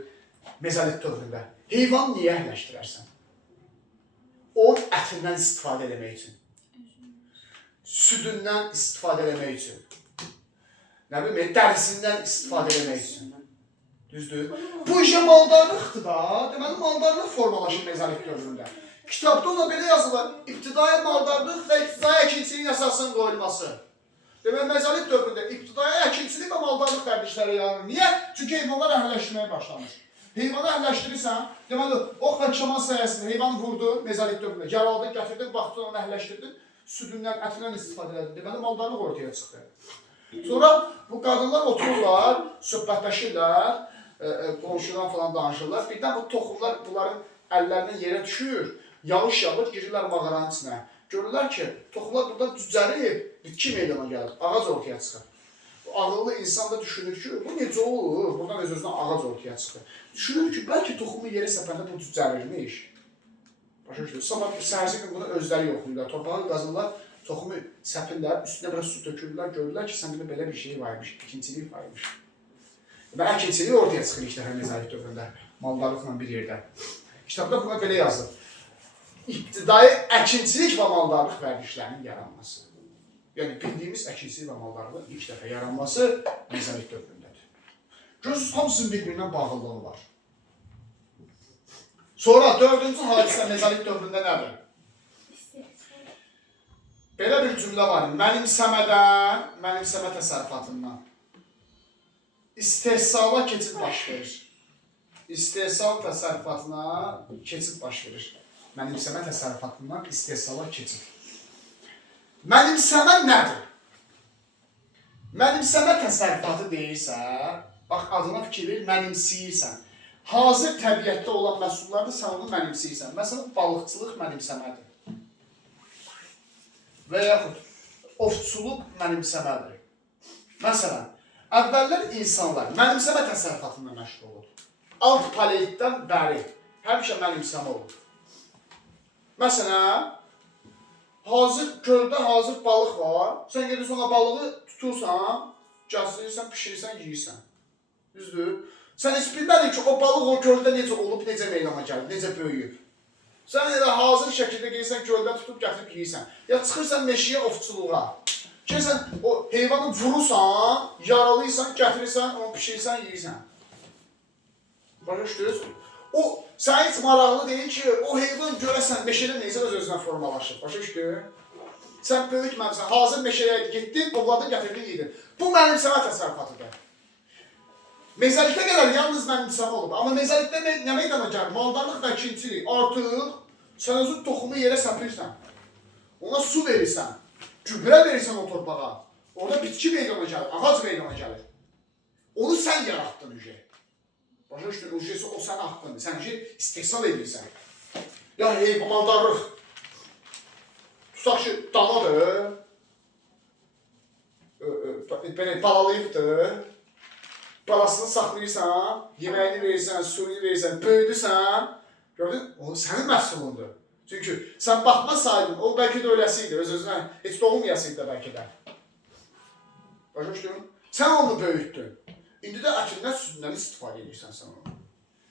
Mezolit dövründə. Heyvanı niyə əhliləşdirərsən? Onun ətindən istifadə etmək üçün. Südündən istifadə etmək üçün. Nə bilməyək, dərisindən istifadə etmək üçün. Düzdür? Bu işə maldarlıqdır da. Deməli, maldarlıq formalaşır mezolit dövründə. Kitabda ona belə yazılır, ibtidai maldarlıq və ibtidai əkinçiliyin əsasının qoyulması. Deməli, mezolit dövründə ibtidai əkinçilik və maldarlıq vərdişləri yaranır. Niyə? Çünki heyvanlar əhliləşdirməyə başlanır. Heyvanı əhliləşdirirsən, deməli, ox və kaman sayəsində heyvanı vurdu mezolit dövründə. Yaraladın, gətirdin, baxdın, onu əhliləşdirdin, südündən, ətindən istifadə edin. Deməli, maldarlıq ortaya çıxdı. Sonra bu qadınlar otururlar, söhbətləşirlər, qonşudan falan danışırlar. Birdən bu toxumlar bunların əllərindən yerə düşür, yağış yağır, girirlər mağaranın içinə. Görürlər ki, toxumlar buradan düzəlib, bitki meydana gəlir, ağac ortaya çıxır. Ağıllı insan da düşünür ki, bu necə olur? Buradan öz-özünə ağac ortaya çıxır. Düşünür ki, bəlkə toxumu yerə səpəndə bu düzəlirmiş. Başa düşürük. Sabah səhərsi gün bunu özləri yoxlayırlar. Torpağı qazırlar, toxumu səpirlər, üstünə biraz su tökürlər, görürlər ki, səndə belə bir şey varmış, əkinçilik varmış. Və əkinçilik ortaya çıxır ilk dəfə mezolit dövründə, maldarlıqla bir yerdə. Kitabda buna belə yazılır. İbtidai əkinçilik və maldarlıq vərdişlərinin yaranması. Yəni, bildiyimiz əkinçilik və maldarlığın ilk dəfə yaranması mezolit dövründədir. Görürsünüz, hamısının bir-birindən bağlılığı var. Sonra 4-cü hadisə mezolit dövründə nədir? Belə bir cümlə var. Mənimsəmə təsərrüfatından istehsala keçid baş verir. İstehsal təsərrüfatına keçid baş verir. Mənimsəmə təsərrüfatından istehsala keçid. Mənimsəmə nədir? Mənimsəmə təsərrüfatı deyirsə, bax adına fikir ver, mənimsəyirsən. Hazır təbiətdə olan məhsullarda sən onu mənimsəyirsən. Məsələn, balıqçılıq mənimsəmədir. Və yaxud ovçuluq mənimsəmədir. Məsələn, əvvəllər insanlar mənimsəmə təsərrüfatında məşğul olur. Alt paleitdən bəri həmişə mənimsəmə olur. Məsələn, göldə hazır balıq var. Sən gedirsən ona balığı tutursan, gəzdirirsən, pişirirsən, yeyirsən. Düzdür? Sən heç bilmədin ki, o balıq o göldə necə olub, necə meydana gəlib, necə böyüyüb. Sən elə hazır şəkildə gelirsən, göldə tutub gətirib yeyirsən. Ya çıxırsan meşəyə ovçuluğa. Gelirsən, o heyvanı vurursan, yaralıysan, gətirirsən, onu pişirirsən, yeyirsən. Başa düşdünüz? O, sən heç maraqlı deyil ki, o heyvan görəsən, meşədə neysə öz-özünə formalaşır. Başa düşdün? Sən böyütməmsən, hazır meşəyə getdin, ovladın, gətirdin, yedin. Bu mənimsəmə təsərrüfatıdır. Mezalitə qədər yalnız mənimsəmə olub. Amma mezalitdə nə meydana gəlir? Maldarlıq və ikincilik. Artıq sən özün toxumu yerə səpirsən. Ona su verirsən. Gübrə verirsən o torpağa. Orada bitki meydana gəlir, ağac meydana gəlir. Onu sən yaratdın ücə. Başa düşdün, ücəsi o sən haqqındır. Sən ücə istehsal edirsən. Ya maldarlıq. Tutaq ki, danadır. Belə balalayıbdır. Balasını saxlayırsan, yeməyini verirsən, suyunu verirsən, böyüdürsən, gördün? O sənin məhsulundur. Çünki sən baxmasaydın, o bəlkə də öyləsiydi, öz-özünə, heç doğulmayasıydı da bəlkə də. Başa düşdün? Sən onu böyütdün. İndi də ətindən, sütündən istifadə edirsən sən onu.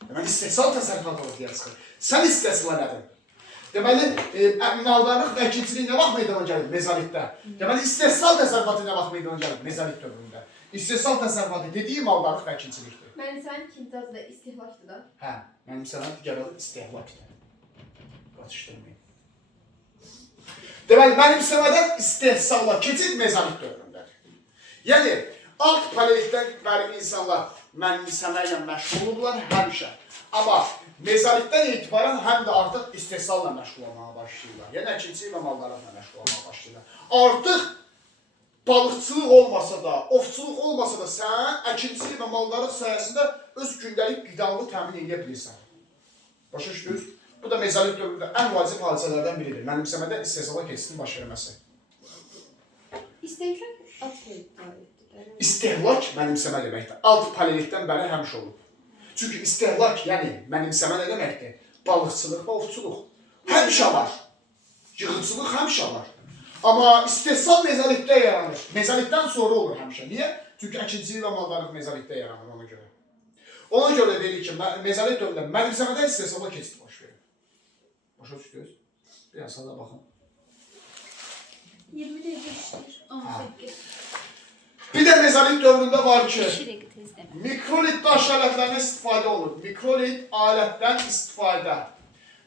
Deməli, istehsal təsərrüfatı ortaya çıxır. Sən istehsal elədin. Deməli, maldarlıq və ikincilik nə vaxt meydana gəlir mezalitdə? Deməli, istehsal təsərrüfatı nə vaxt meydana gəlir mezalit dövründə? İstehsal təsərrüfatı dediyi maldarlıq və ikincilikdir. Mənimsəmənin ikinci adı da istehlakdır da. Hə, mənimsəmənin digər adı istehlakdır. Qaçışdırmayın. Deməli, mənimsəmədən istehsala keçid mezalit dövründədir. Yəni, alt paleitdən bəri insanlar mənimsəmə ilə məşğul olurlar həmişə. Amma mezalitdən etibarən həm də artıq istehsalla məşğul olmağa başlayırlar. Yəni, əkinçilik və maldarlıqla məşğul olmağa başlayırlar. Artıq balıqçılıq olmasa da, ovçuluq olmasa da sən əkinçilik və maldarlıq sayəsində öz gündəlik qidanı təmin edə bilirsən. Başa düşdünüz? Bu da mezolit dövründə ən vacib hadisələrdən biridir. Mənimsəmədə istehsala keçidin baş verməsi. İstehlak alt paleitdir. İstehlak mənimsəmə deməkdir. Alt paleitdən bəri həmişə olub. Çünki istehlak, yəni mənimsəmə nə deməkdir? Balıqçılıq və ovçuluq həmişə var. Yığıcılıq həmişə var. Amma istehsal mezalitdə yaranır. Mezalitdən sonra olur həmişə. Niyə? Çünki əkinçilik və maldarlıq mezalitdə yaranır ona görə. Ona görə dedik ki, mezolit dövründə mənimsəmədən istehsala keçid baş verir. Başa düşdünüz? Biraz sada baxın. 20 dəqiqə işləyir. 18. Bir də mezolit dövründə var ki, mikrolit daş alətlərindən istifadə olur. Mikrolit alətdən istifadə.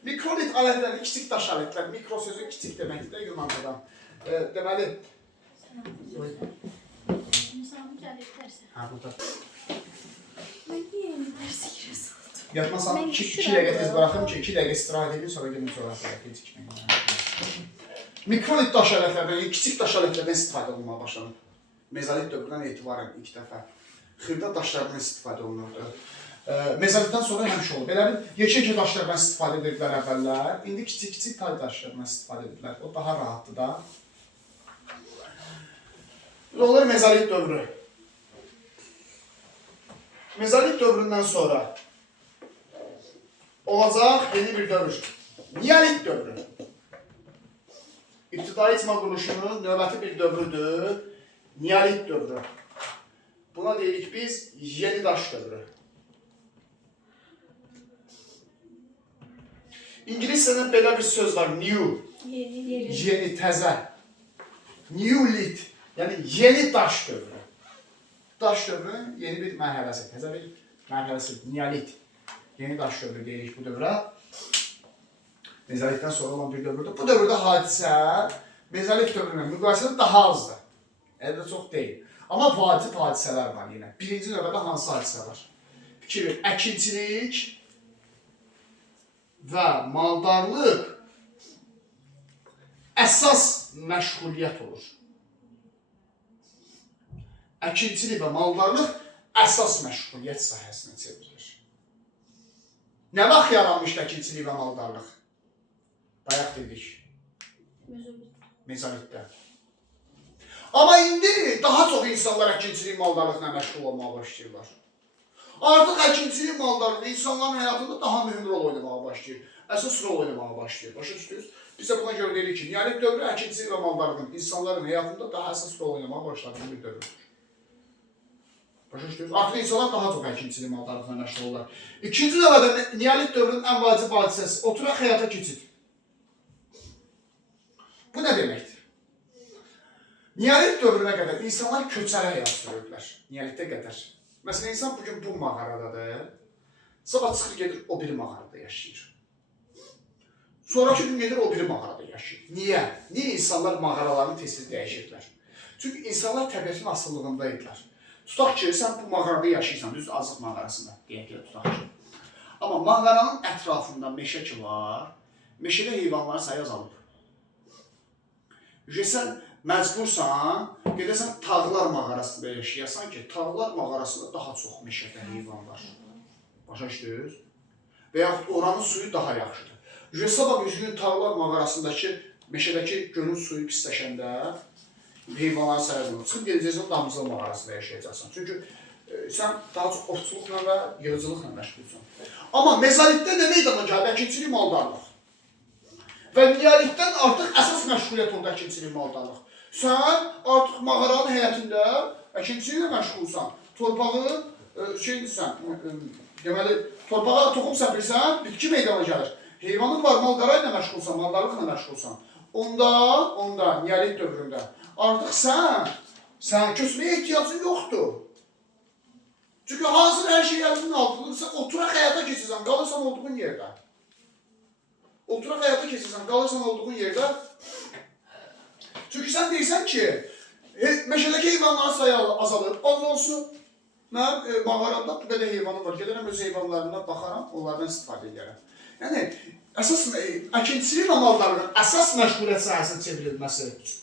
Mikrolit alətləri kiçik daş alətlər. Mikro sözü kiçik deməkdir Yunanlıdan. Deməli... Müsamı gəlir dərsə. Hə, burada. Mən niyə yeni dərsi girəsi oldum? Yatmasam 2 dəqiqə tez bıraxım ki, 2 dəqiqə istirahət edin, sonra gəlin sonra mikrolit daş alətlərdən, kiçik daş alətlərdən istifadə olunmağa başlanıb. Mezolit dövründən etibarən ilk dəfə xırda daşlardan istifadə olunurdu. Mezolitdən sonra həmişə olub. Belə bir yekə daşlardan istifadə edirdilər əvvəllər. İndi kiçik tay daşlardan istifadə edirdilər. O daha rahatdır da. Olur mezolit dövrü. Mezolit dövründən sonra olacaq yeni bir dövr. Neolit dövrü. İbtidai icma quruluşunun növbəti bir dövrüdür. Neolit dövrü. Buna deyirik biz yeni daş dövrü. İngiliscədə belə bir söz var, new. Yeni, təzə. Neolit, yəni yeni daş dövrü. daş dövrünün yeni bir mərhələsi, təzə bir mərhələsi, neolit. Yeni daş dövrü deyirik bu dövrə. Mezolitdən sonra olan bir dövrdür. Bu dövrdə hadisə mezolit dövrünə müqayisədə daha azdır. Əldə çox deyil. Amma vacib hadisələr var yenə. Birinci növbədə hansı hadisə var? Fikir ver, əkinçilik və maldarlıq əsas məşğuliyyət olur. Əkinçilik və maldarlıq əsas məşğuliyyət sahəsinə çevrilir. Nə vaxt yaranmışdı əkinçilik və maldarlıq? Bayaq dedik. Mezolitdə. Amma indi daha çox insanlar əkinçilik, maldarlıqla məşğul olmağa başlayırlar. Artıq əkinçilik, maldarlıq insanların həyatında daha mühüm rol oynamağa başlayır. Əsas rol oynamağa başlayır. Başa düşdünüz? Biz də buna görə deyirik ki, neolit dövrü əkinçilik və maldarlığın insanların həyatında daha əsas rol oynamağa başladığı bir dövrdür. Başa düşdünüz? Artıq insanlar daha çox əkinçilik, maldarlıqla məşğul olurlar. İkinci növbədə neolit dövrünün ən vacib hadisəsi oturaq həyata keçid. Bu nə deməkdir? Neolit dövrünə qədər insanlar köçəri həyat sürürdülər. Neolitdə qədər. Məsələn, insan bugün bu mağaradadır. Sabah çıxır gedir o biri mağarada yaşayır. Sonraki gün gedir o biri mağarada yaşayır. Niyə? Niyə insanlar mağaralarını tez-tez dəyişirdilər? Çünki insanlar təbiətin asıllığındaydılar. Tutaq ki, sən bu mağarada yaşayırsan, düz Azıq mağarasında deyək ki, tutaq ki. Amma mağaranın ətrafında meşə ki var, meşədə heyvanların sayı azalıb. Sən məcbursan, gedəsən Tağlar mağarasında yaşayasan ki, Tağlar mağarasında daha çox meşədə heyvan var. Başa düşdünüz? Və yaxud oranın suyu daha yaxşıdır. Sabah bir gün Tağlar mağarasındakı meşədəki gölün suyu pisləşəndə heyvanların sayı azalıb. Çıxıb gedəcəksən Damcılı mağarasında yaşayacaqsan. Çünki sən daha çox ovçuluqla və yığıcılıqla məşğulsan. Amma mezolitdə nə meydana gəldi? Əkinçilik, maldarlıq. Və neolitdən artıq əsas məşğuliyyət oldu əkinçilik, maldarlıq. Sən artıq mağaranın həyətində əkinçiliklə məşğulsan. Torpağı deməli, torpağa toxum səpirsən, bitki meydana gəlir. Heyvanın var, malqarayla məşğulsan, maldarlıqla məşğulsan. Onda, neolit dövründə artıq sən köçməyə ehtiyacın yoxdur. Çünki hazır hər şey əlinin altındırsa, oturaq həyata keçirsən, qalırsan olduğun yerdə. Oturaq həyata keçirsən, qalırsan olduğun yerdə. Çünki sən deyirsən ki, meşədəki heyvanların sayı azalıb, az olsun. Mən mağaramda bu qədər heyvanım var, gedərəm öz heyvanlarına baxaram, onlardan istifadə edərəm. Yəni, əsas əkinçilik və maldarlığın əsas məşğuliyyət sahəsinə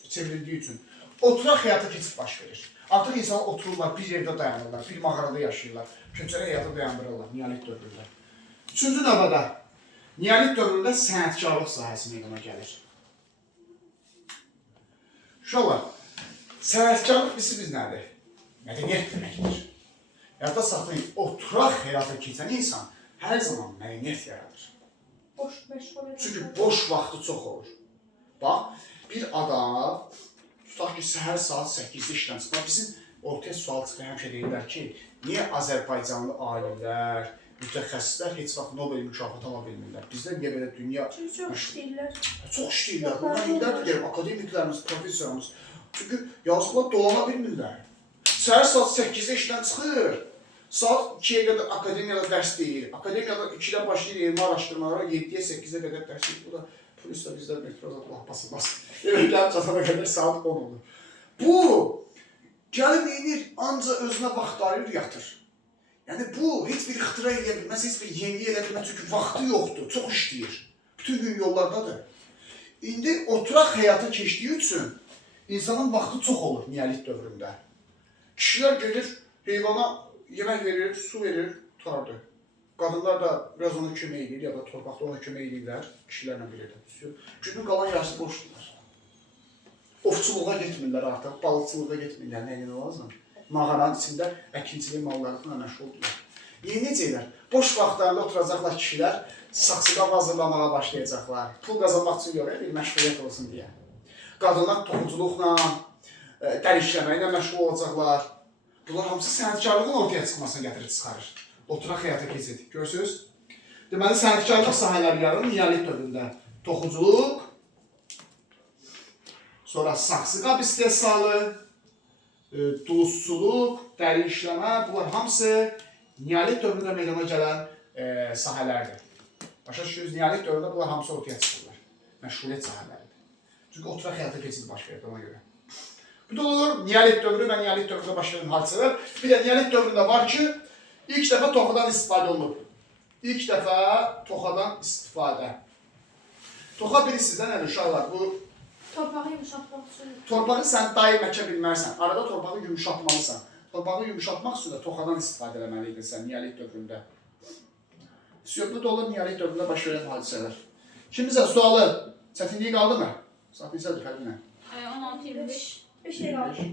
çevrildiyi üçün oturaq həyata keçid baş verir. Artıq insanlar otururlar, bir yerdə dayanırlar, bir mağarada yaşayırlar, köçəri həyata dayandırırlar neolit dövründə. Üçüncü növbədə, neolit dövründə sənətkarlıq sahəsi meydana gəlir. Uşaqlar, sənətkarlıq biz nədir? Mədəniyyət deməkdir. Yadda saxlayın, oturaq həyata keçən insan hər zaman mədəniyyət yaradır. Çünki boş vaxtı çox olur. Bax, bir adam, tutaq ki, səhər saat 8-də işdən çıxır. Bizim ortaya sual çıxır, həmişə deyirlər ki, niyə Azərbaycanlı alimlər, mütəxəssislər heç vaxt Nobel mükafatı ala bilmirlər? Bizdə niyə belə dünya... Çünki çox işləyirlər. Çox işləyirlər. Bunlar illərdir gəlib, akademiklərimiz, professorumuz. Çünki yazıqlar dolana bilmirlər. Səhər saat 8-də işdən çıxır. Saat 2-yə qədər akademiyada dərs deyir. Akademiyada 2-də başlayır elmi araşdırmalara, 7-yə 8-ə qədər dərs deyir. Bu da polis də bizdə metro Allah basılmaz. Gəlib çatana qədər saat 10 olur. Bu, gəlib eynir, ancaq özünə vaxt ayırır, yatır. Yəni bu, heç bir ixtira edə bilməz, heç bir yenilik edə bilməz. Çünki vaxtı yoxdur, çox işləyir. Bütün gün yollardadır. İndi oturaq həyata keçdiyi üçün insanın vaxtı çox olur neolit dövründə. Kişilər gedir, heyvana yemək verir, su verir, tutardı. Qadınlar da biraz ona kömək edir, ya da torpaqda ona kömək edirlər, kişilərlə birlikdə. Günün qalan yarısı boşdurlar. Ovçuluğa getmirlər artıq, balıqçılığa getmirlər, nəyinə lazım? Mağaranın içində əkinçilik mallarına məşğuldurlar. Necələr? Boş vaxtlarında oturacaqlar kişilər, saxsıqab hazırlamağa başlayacaqlar. Pul qazanmaq üçün yox, bir məşğuliyyət olsun deyə. Qadınlar toxuculuqla, dəri işləməklə məşğul olacaqlar. Bunlar hamısı sənətkarlığın ortaya çıxmasını gətirib çıxarır. Oturaq həyata keçid. Görürsünüz? Deməli, sənətkarlıq sahələri yarın neolit dövründə toxuculuq, sonra saxsı qab istehsalı, duluzçuluq, dəri işləmə, bunlar hamısı neolit dövründə meydana gələn sahələrdir. Başa düşürsünüz, neolit dövründə bunlar hamısı ortaya çıxırlar. Məşğuliyyət sahələridir. Çünki oturaq həyata keçid baş verir ona görə. Bu da olur neolit dövrü və neolit dövründə baş verən hadisələr. Bir də neolit dövründə var ki, ilk dəfə toxadan istifadə olunub. İlk dəfə toxadan istifadə. Toxa bilirsiniz də nədir uşaqlar? Bu Torpağı yumuşatmaq üçün. torpağı sən daim əkə bilmərsən. Arada torpağı yumuşatmalısan. Torpağı yumuşatmaq üçün də toxadan istifadə etməliydin sən neolit dövründə. Bu da olur neolit dövründə baş verən hadisələr. Kimizə sualı çətinliyi qaldı mı? Saat neçədir Fəlinə? 16-25. Bir şey qaldı.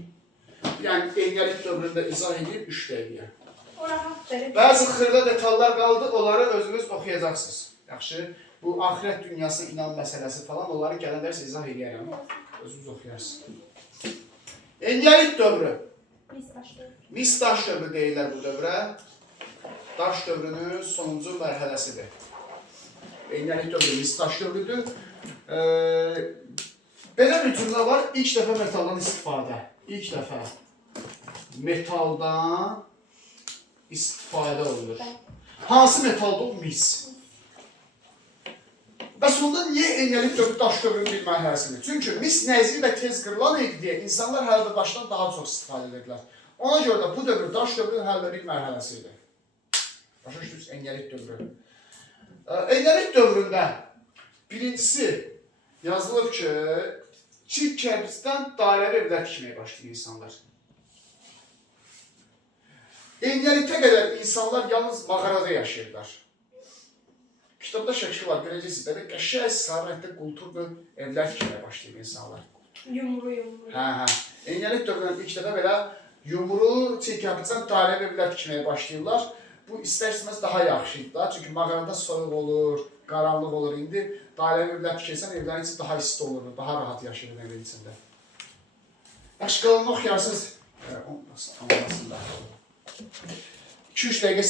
Yəni neolit dövründə izah edib 3 dəqiqəyə. O rahat verir. Bəzi xırda detallar qaldı, onları özünüz oxuyacaqsınız. Yaxşı, bu axirət dünyasına inan məsələsi falan, onları gələndə sizə izah edərəm. Özünüz oxuyarsınız. Neolit dövrü. Biz başlayalım. Mis daş dövrü deyirlər bu dövrə. Daş dövrünün sonuncu mərhələsidir. Neolit dövrü mis daş dövrüdür. Belə bir cümlə var, ilk dəfə metaldan istifadə. İlk dəfə metaldan istifadə olunur. Hansı metaldır o? Mis. Bəs onda niyə neolit dövrü daş dövrünün bir mərhələsidir? Çünki mis nəzik və tez qırılan idi deyə insanlar hələ də daşdan daha çox istifadə edirlər. Ona görə də bu dövr daş dövrünün hələ də bir mərhələsi idi. Başa düşdünüz, neolit dövrü. Neolit dövründə birincisi yazılıb ki, çift kərpicdən dairəvi evlər tikməyə başlayır insanlar. Neolitə qədər insanlar yalnız mağarada yaşayırlar. Kitabda şəkil var, görəcəksiniz, belə qəşəng sarı rəngdə qulturlu evlər tikməyə başlayır insanlar. Yumru. Neolit dövründə ilk dəfə belə yumru, çift kərpicdən dairəvi evlər tikməyə başlayırlar. Bu istər-istəməz daha yaxşıdır da, çünki mağarada soyuq olur, qaranlıq olur. İndi dairəvi evlər tikirsən, evlərin içi daha isti olur, daha rahat yaşayır evin içində. Yaxşı, qalanını oxuyarsınız. Anlasınlar. 2-3 dəqiqə